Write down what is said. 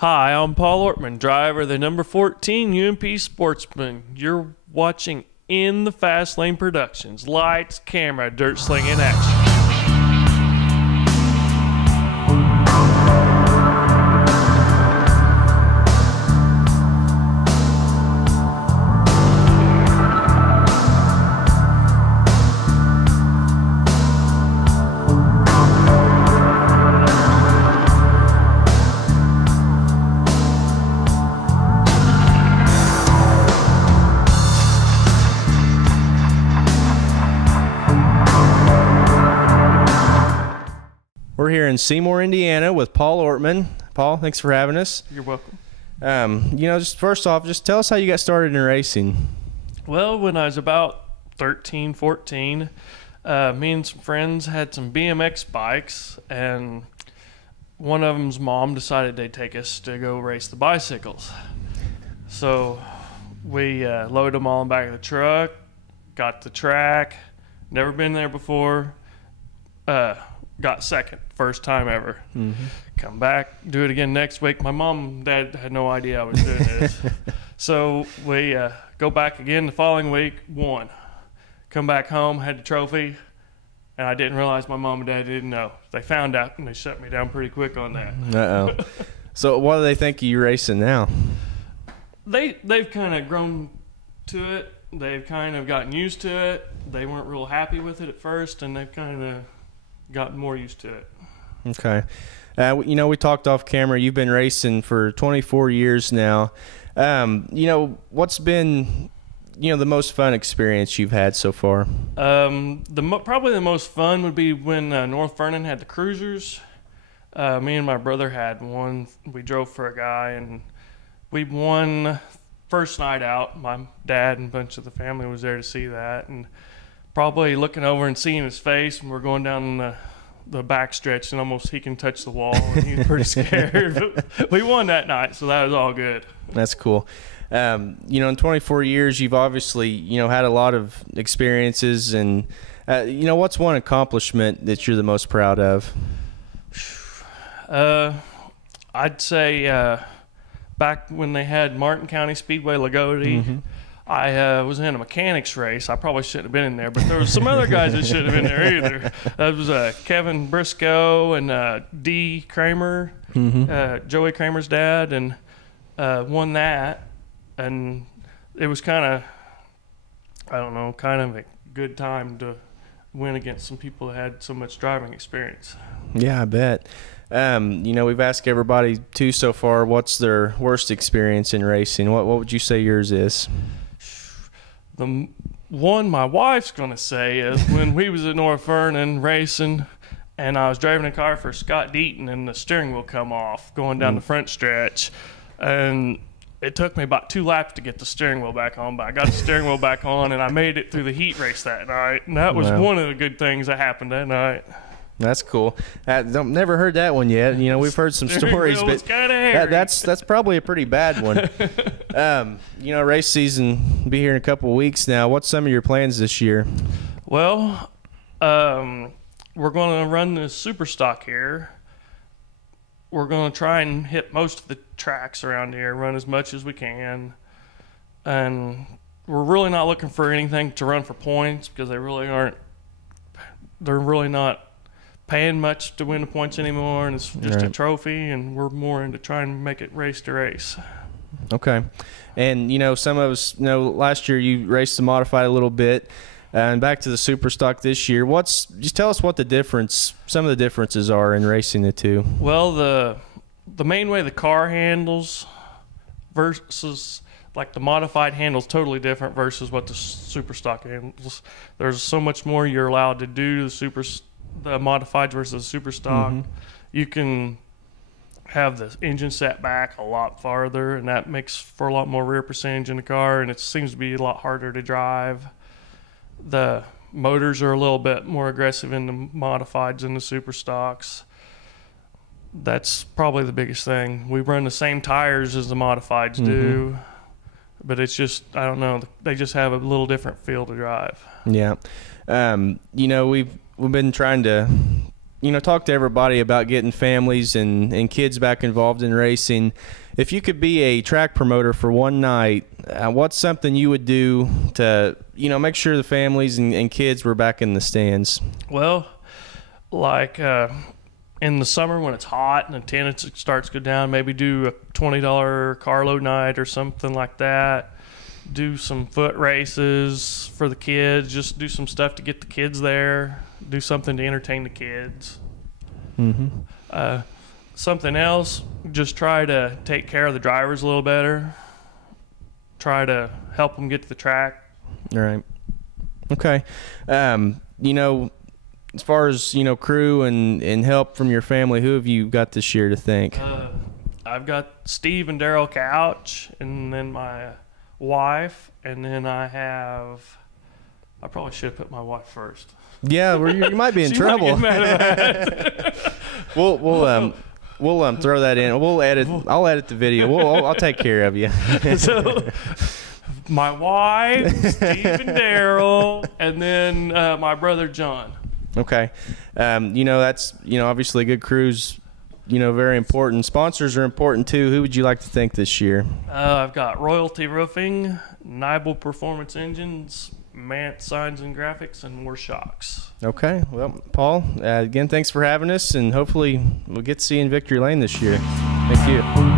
Hi, I'm Paul Ortman, driver of the number 14 UMP Sportsman. You're watching In the Fast Lane Productions. Lights, camera, dirt slinging action. We're here in Seymour, Indiana with Paul Ortman. Paul, thanks for having us. You're welcome. Just first off, just tell us how you got started in racing. Well, when I was about 13, 14, me and some friends had some BMX bikes, and one of them's mom decided they'd take us to go race the bicycles. So we loaded them all in the back of the truck, got the track, never been there before, got second, first time ever. Come back, do it again next week. My mom and dad had no idea I was doing this. So we go back again the following week, won. Come back home, had the trophy, and I didn't realize my mom and dad didn't know. They found out, and they shut me down pretty quick on that. Uh-oh. So what do they think of you racing now? They've kind of grown to it. They've kind of gotten used to it. They weren't real happy with it at first, and they've kind of gotten more used to it. Okay. We talked off camera. You've been racing for 24 years now. What's been, the most fun experience you've had so far? Probably the most fun would be when North Vernon had the cruisers. Me and my brother had one. We drove for a guy, and we won first night out. My dad and a bunch of the family was there to see that, and probably looking over and seeing his face when we're going down the back stretch, and almost he can touch the wall, and he was pretty scared. But we won that night, so that was all good. That's cool. In 24 years, you've obviously, had a lot of experiences, and, what's one accomplishment that you're the most proud of? I'd say back when they had Martin County Speedway Lagodi, I was in a mechanics race. I probably shouldn't have been in there, but there was some other guys that shouldn't have been there either. That was Kevin Briscoe and D. Kramer, Joey Kramer's dad, and won that. And it was kind of a good time to win against some people that had so much driving experience. Yeah, I bet. We've asked everybody too so far, what's their worst experience in racing? What would you say yours is? The one my wife's going to say is when we was at North Vernon racing, and I was driving a car for Scott Deaton, and the steering wheel come off going down the front stretch. And it took me about 2 laps to get the steering wheel back on, but I got the steering wheel back on, and I made it through the heat race that night. And that was one of the good things that happened that night. That's cool. Never heard that one yet. We've heard some stories, but that's probably a pretty bad one. Race season will be here in a couple of weeks now. What's some of your plans this year? Well, we're going to run the super stock here. We're going to try and hit most of the tracks around here, run as much as we can. And we're really not looking for anything to run for points, because they really aren't. They're really not paying much to win the points anymore, and it's just a trophy, and we're more into trying to make it race to race. Okay. And some of us last year you raced the modified a little bit, and back to the super stock this year. Just tell us what some of the differences are in racing the two. Well, the main way the car handles versus like the modified handles totally different versus what the super stock handles. There's so much more you're allowed to do the modified versus super stock. You can have the engine set back a lot farther, and that makes for a lot more rear percentage in the car, and it seems to be a lot harder to drive. The motors are a little bit more aggressive in the modifieds than the super stocks. That's probably the biggest thing. We run the same tires as the modifieds do, but it's just, I don't know, they just have a little different feel to drive. Yeah. We've been trying to talk to everybody about getting families and kids back involved in racing. If you could be a track promoter for one night, what's something you would do to, make sure the families and kids were back in the stands? Well, like in the summer when it's hot and attendance starts to go down, maybe do a $20 carload night or something like that. Do some foot races for the kids. Just do some stuff to get the kids there. Do something to entertain the kids. Mm-hmm. Something else, just try to take care of the drivers a little better. Try to help them get to the track. All right. Okay. As far as, crew and help from your family, who have you got this year to thank? I've got Steve and Daryl Couch, and then my wife, and then I probably should have put my wife first. Yeah, you might be in trouble. Might get mad at that. We'll throw that in. I'll edit the video. I'll take care of you. So, my wife, Steve and Daryl, and then my brother John. Okay. That's obviously good crews. Very important. Sponsors are important too. Who would you like to thank this year? I've got Royalty Roofing, Nibel Performance Engines, Mant Signs and Graphics, and More Shocks. Okay. Well, Paul, again, thanks for having us, and hopefully we'll get to see you in Victory Lane this year. Thank you.